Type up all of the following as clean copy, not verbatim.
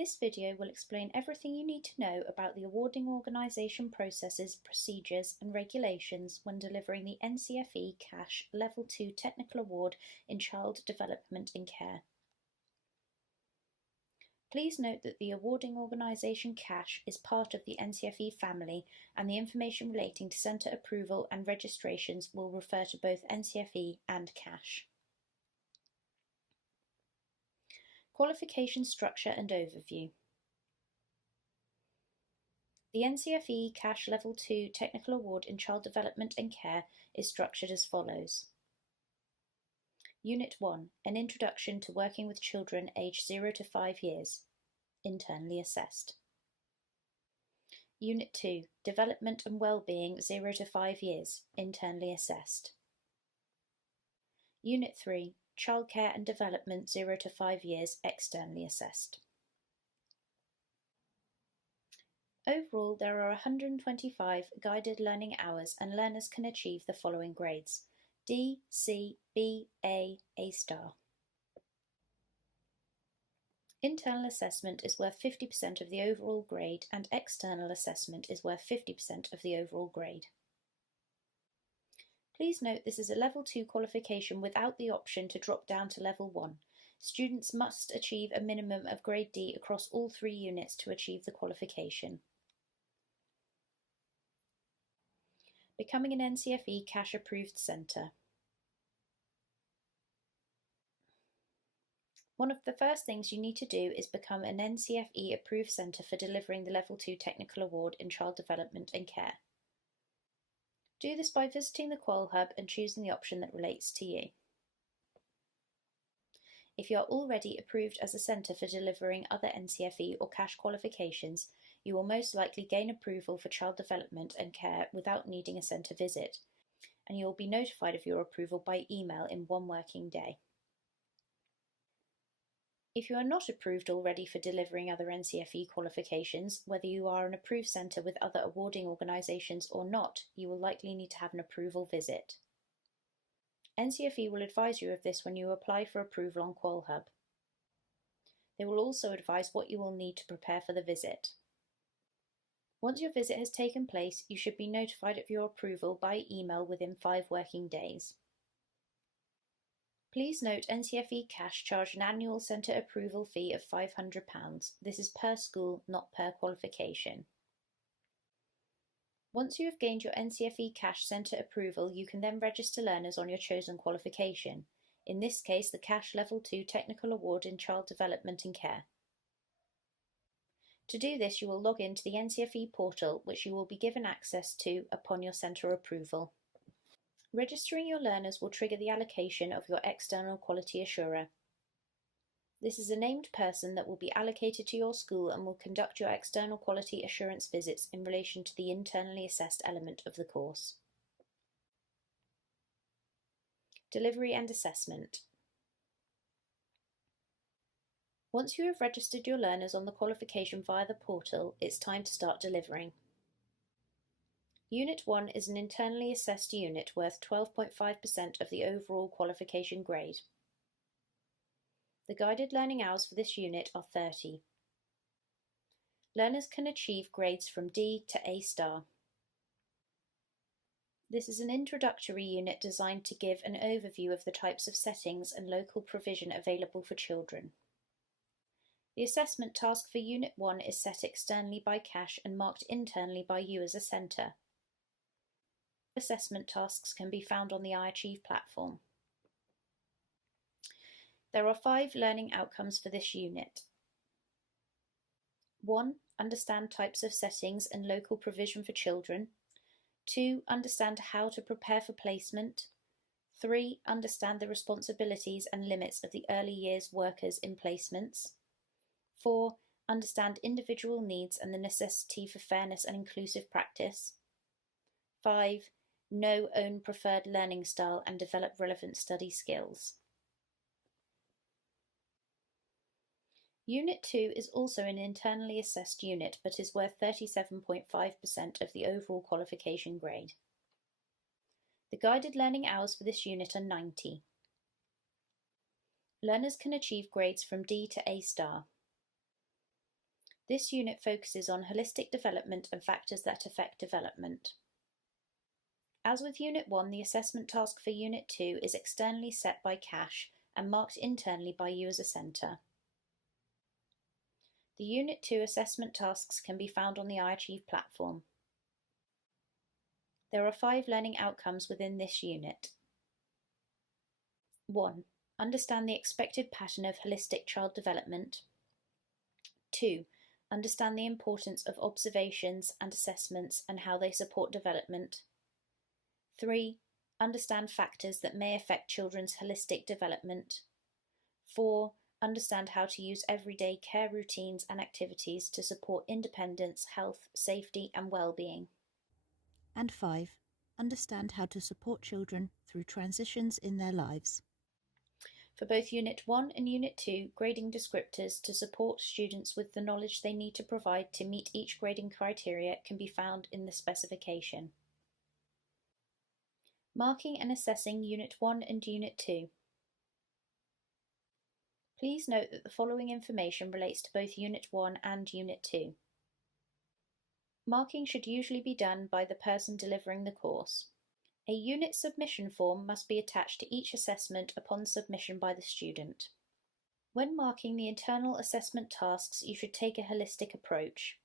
This video will explain everything you need to know about the awarding organisation processes, procedures and regulations when delivering the NCFE CASH Level 2 Technical Award in Child Development and Care. Please note that the awarding organisation CASH is part of the NCFE family, and the information relating to centre approval and registrations will refer to both NCFE and CASH. Qualification structure and overview. The NCFE CASH Level 2 Technical Award in Child Development and Care is structured as follows. Unit 1, an introduction to working with children aged 0 to 5 years, internally assessed. Unit 2, development and well-being 0 to 5 years, internally assessed. Unit 3, childcare and development 0 to 5 years, externally assessed. Overall, there are 125 guided learning hours and learners can achieve the following grades: D, C, B, A star. Internal assessment is worth 50% of the overall grade and external assessment is worth 50% of the overall grade. Please note this is a Level 2 qualification without the option to drop down to Level 1. Students must achieve a minimum of Grade D across all 3 units to achieve the qualification. Becoming an NCFE CASH approved centre. One of the first things you need to do is become an NCFE approved centre for delivering the Level 2 Technical Award in Child Development and Care. Do this by visiting the Qual Hub and choosing the option that relates to you. If you are already approved as a centre for delivering other NCFE or CASH qualifications, you will most likely gain approval for child development and care without needing a centre visit, and you will be notified of your approval by email in 1 working day. If you are not approved already for delivering other NCFE qualifications, whether you are an approved centre with other awarding organisations or not, you will likely need to have an approval visit. NCFE will advise you of this when you apply for approval on Qual Hub. They will also advise what you will need to prepare for the visit. Once your visit has taken place, you should be notified of your approval by email within 5 working days. Please note NCFE CASH charge an annual centre approval fee of £500. This is per school, not per qualification. Once you have gained your NCFE CASH centre approval, you can then register learners on your chosen qualification, in this case the CASH Level 2 Technical Award in Child Development and Care. To do this, you will log into the NCFE portal, which you will be given access to upon your centre approval. Registering your learners will trigger the allocation of your external quality assurer. This is a named person that will be allocated to your school and will conduct your external quality assurance visits in relation to the internally assessed element of the course. Delivery and assessment. Once you have registered your learners on the qualification via the portal, it's time to start delivering. Unit 1 is an internally assessed unit worth 12.5% of the overall qualification grade. The guided learning hours for this unit are 30. Learners can achieve grades from D to A star. This is an introductory unit designed to give an overview of the types of settings and local provision available for children. The assessment task for Unit 1 is set externally by CASH and marked internally by you as a centre. Assessment tasks can be found on the iAchieve platform. There are 5 learning outcomes for this unit. 1. Understand types of settings and local provision for children. 2. Understand how to prepare for placement. 3. Understand the responsibilities and limits of the early years workers in placements. 4. Understand individual needs and the necessity for fairness and inclusive practice. 5. Know own preferred learning style and develop relevant study skills. Unit 2 is also an internally assessed unit but is worth 37.5% of the overall qualification grade. The guided learning hours for this unit are 90. Learners can achieve grades from D to A star. This unit focuses on holistic development and factors that affect development. As with Unit 1, the assessment task for Unit 2 is externally set by CASH and marked internally by you as a centre. The Unit 2 assessment tasks can be found on the iAchieve platform. There are 5 learning outcomes within this unit. 1. Understand the expected pattern of holistic child development. 2. Understand the importance of observations and assessments and how they support development. 3. Understand factors that may affect children's holistic development. 4. Understand how to use everyday care routines and activities to support independence, health, safety and well-being. And 5. Understand how to support children through transitions in their lives. For both Unit 1 and Unit 2, grading descriptors to support students with the knowledge they need to provide to meet each grading criteria can be found in the specification. Marking and assessing Unit 1 and Unit 2. Please note that the following information relates to both Unit 1 and Unit 2. Marking should usually be done by the person delivering the course. A unit submission form must be attached to each assessment upon submission by the student. When marking the internal assessment tasks, you should take a holistic approach.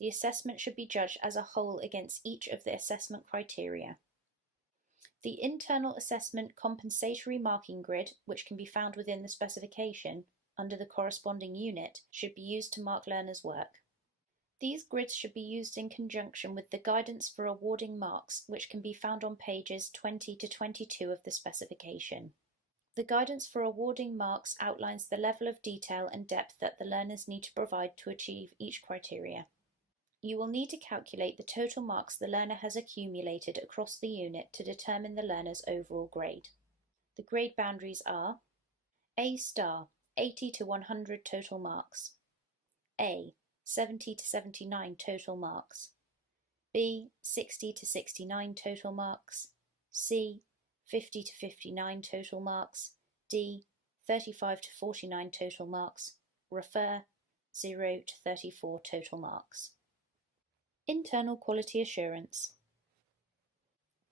The assessment should be judged as a whole against each of the assessment criteria. The internal assessment compensatory marking grid, which can be found within the specification under the corresponding unit, should be used to mark learners' work. These grids should be used in conjunction with the guidance for awarding marks, which can be found on pages 20 to 22 of the specification. The guidance for awarding marks outlines the level of detail and depth that the learners need to provide to achieve each criteria. You will need to calculate the total marks the learner has accumulated across the unit to determine the learner's overall grade. The grade boundaries are A star, 80 to 100 total marks. A, 70 to 79 total marks. B, 60 to 69 total marks. C, 50 to 59 total marks. D, 35 to 49 total marks. Refer, 0 to 34 total marks. Internal quality assurance.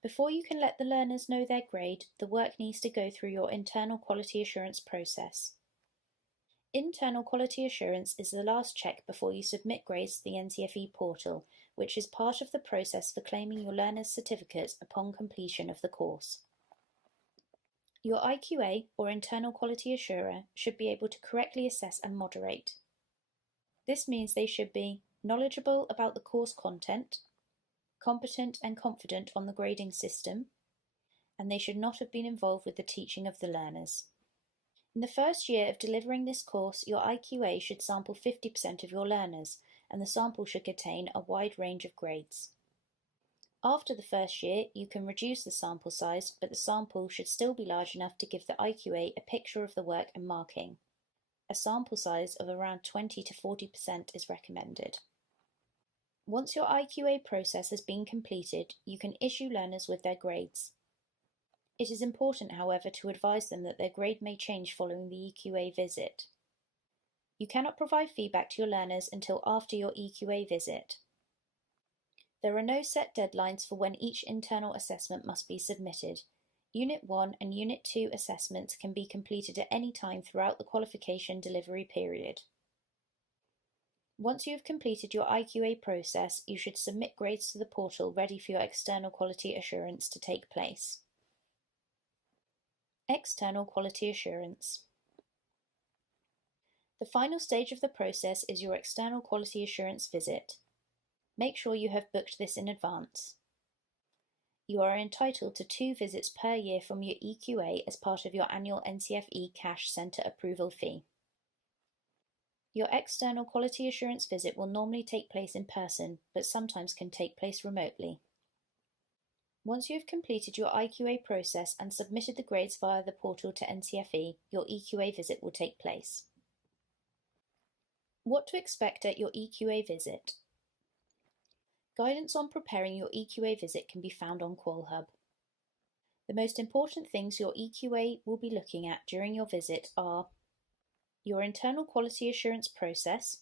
Before you can let the learners know their grade, the work needs to go through your internal quality assurance process. Internal quality assurance is the last check before you submit grades to the NCFE portal, which is part of the process for claiming your learner's certificate upon completion of the course. Your IQA, or Internal Quality Assurer, should be able to correctly assess and moderate. This means they should be knowledgeable about the course content, competent and confident on the grading system, and they should not have been involved with the teaching of the learners. In the first year of delivering this course, your IQA should sample 50% of your learners, and the sample should contain a wide range of grades. After the first year, you can reduce the sample size, but the sample should still be large enough to give the IQA a picture of the work and marking. A sample size of around 20 to 40% is recommended. Once your IQA process has been completed, you can issue learners with their grades. It is important, however, to advise them that their grade may change following the EQA visit. You cannot provide feedback to your learners until after your EQA visit. There are no set deadlines for when each internal assessment must be submitted. Unit 1 and Unit 2 assessments can be completed at any time throughout the qualification delivery period. Once you have completed your IQA process, you should submit grades to the portal ready for your external quality assurance to take place. External quality assurance. The final stage of the process is your external quality assurance visit. Make sure you have booked this in advance. You are entitled to 2 visits per year from your EQA as part of your annual NCFE Cash Centre approval fee. Your external quality assurance visit will normally take place in person, but sometimes can take place remotely. Once you have completed your IQA process and submitted the grades via the portal to NCFE, your EQA visit will take place. What to expect at your EQA visit. Guidance on preparing your EQA visit can be found on QualHub. The most important things your EQA will be looking at during your visit are your internal quality assurance process,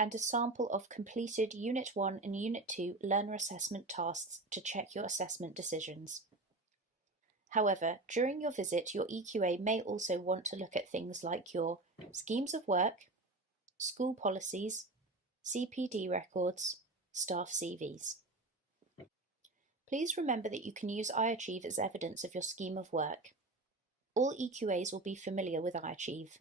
and a sample of completed Unit 1 and Unit 2 learner assessment tasks to check your assessment decisions. However, during your visit, your EQA may also want to look at things like your schemes of work, school policies, CPD records, staff CVs. Please remember that you can use iAchieve as evidence of your scheme of work. All EQAs will be familiar with iAchieve.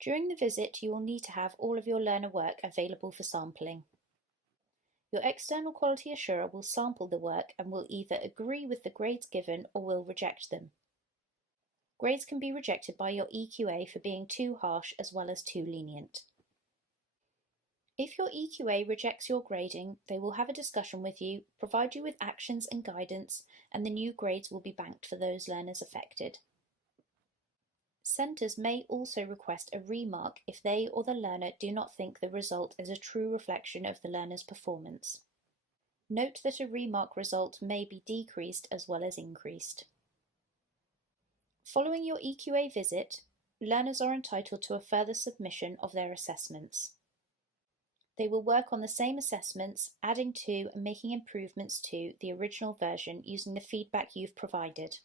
During the visit, you will need to have all of your learner work available for sampling. Your external quality assurer will sample the work and will either agree with the grades given or will reject them. Grades can be rejected by your EQA for being too harsh as well as too lenient. If your EQA rejects your grading, they will have a discussion with you, provide you with actions and guidance, and the new grades will be banked for those learners affected. Centres may also request a remark if they or the learner do not think the result is a true reflection of the learner's performance. Note that a remark result may be decreased as well as increased. Following your EQA visit, learners are entitled to a further submission of their assessments. They will work on the same assessments, adding to and making improvements to the original version using the feedback you've provided.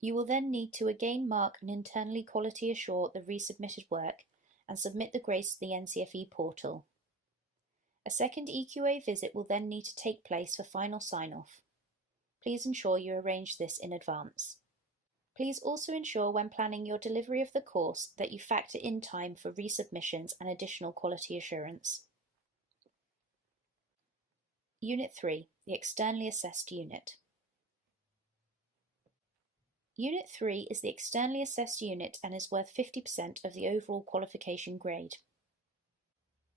You will then need to again mark and internally quality assure the resubmitted work and submit the grades to the NCFE portal. A second EQA visit will then need to take place for final sign-off. Please ensure you arrange this in advance. Please also ensure when planning your delivery of the course that you factor in time for resubmissions and additional quality assurance. Unit 3, the externally assessed unit. Unit 3 is the externally assessed unit and is worth 50% of the overall qualification grade.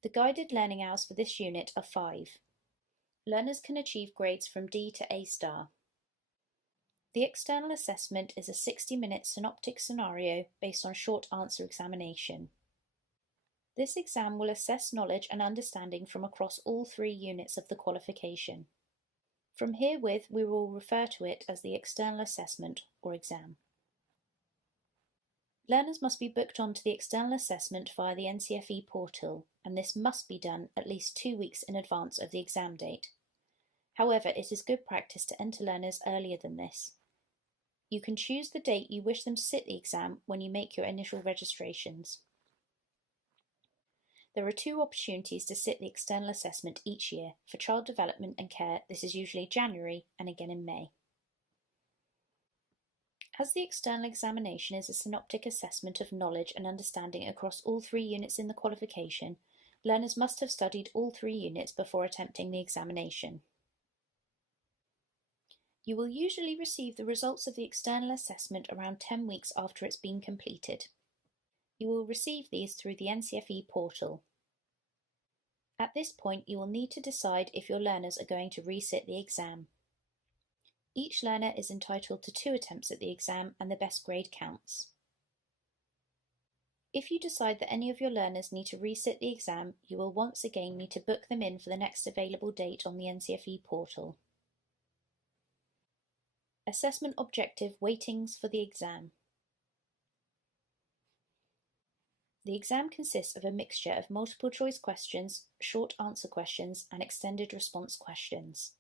The guided learning hours for this unit are 5. Learners can achieve grades from D to A star. The external assessment is a 60-minute synoptic scenario based on short answer examination. This exam will assess knowledge and understanding from across all 3 units of the qualification. From herewith, we will refer to it as the external assessment or exam. Learners must be booked onto the external assessment via the NCFE portal, and this must be done at least 2 weeks in advance of the exam date. However, it is good practice to enter learners earlier than this. You can choose the date you wish them to sit the exam when you make your initial registrations. There are 2 opportunities to sit the external assessment each year. For child development and care, this is usually January and again in May. As the external examination is a synoptic assessment of knowledge and understanding across all 3 units in the qualification, learners must have studied all 3 units before attempting the examination. You will usually receive the results of the external assessment around 10 weeks after it's been completed. You will receive these through the NCFE portal. At this point, you will need to decide if your learners are going to resit the exam. Each learner is entitled to 2 attempts at the exam and the best grade counts. If you decide that any of your learners need to resit the exam, you will once again need to book them in for the next available date on the NCFE portal. Assessment objective weightings for the exam. The exam consists of a mixture of multiple choice questions, short answer questions, and extended response questions.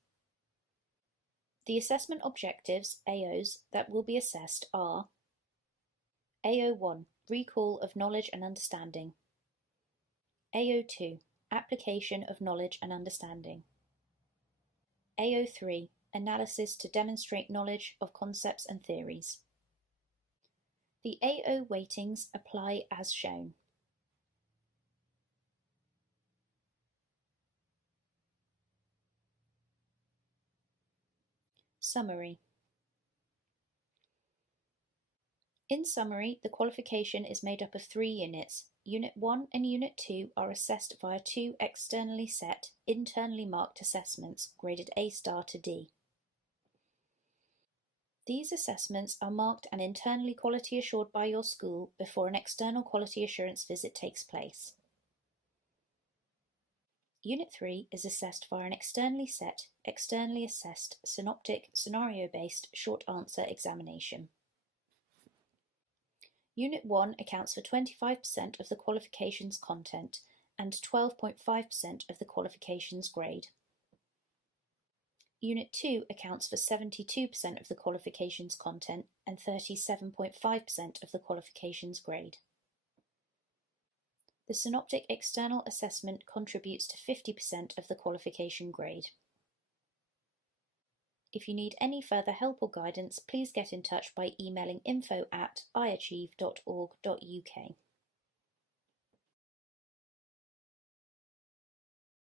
The assessment objectives, AOs, that will be assessed are AO1, recall of knowledge and understanding. AO2, application of knowledge and understanding. AO3, analysis to demonstrate knowledge of concepts and theories. The AO weightings apply as shown. Summary. In summary, the qualification is made up of 3 units. Unit 1 and Unit 2 are assessed via 2 externally set, internally marked assessments, graded A star to D. These assessments are marked and internally quality assured by your school before an external quality assurance visit takes place. Unit 3 is assessed via an externally set, externally assessed, synoptic, scenario-based short answer examination. Unit 1 accounts for 25% of the qualifications content and 12.5% of the qualifications grade. Unit 2 accounts for 72% of the qualifications content and 37.5% of the qualifications grade. The Synoptic External Assessment contributes to 50% of the qualification grade. If you need any further help or guidance, please get in touch by emailing info@iachieve.org.uk.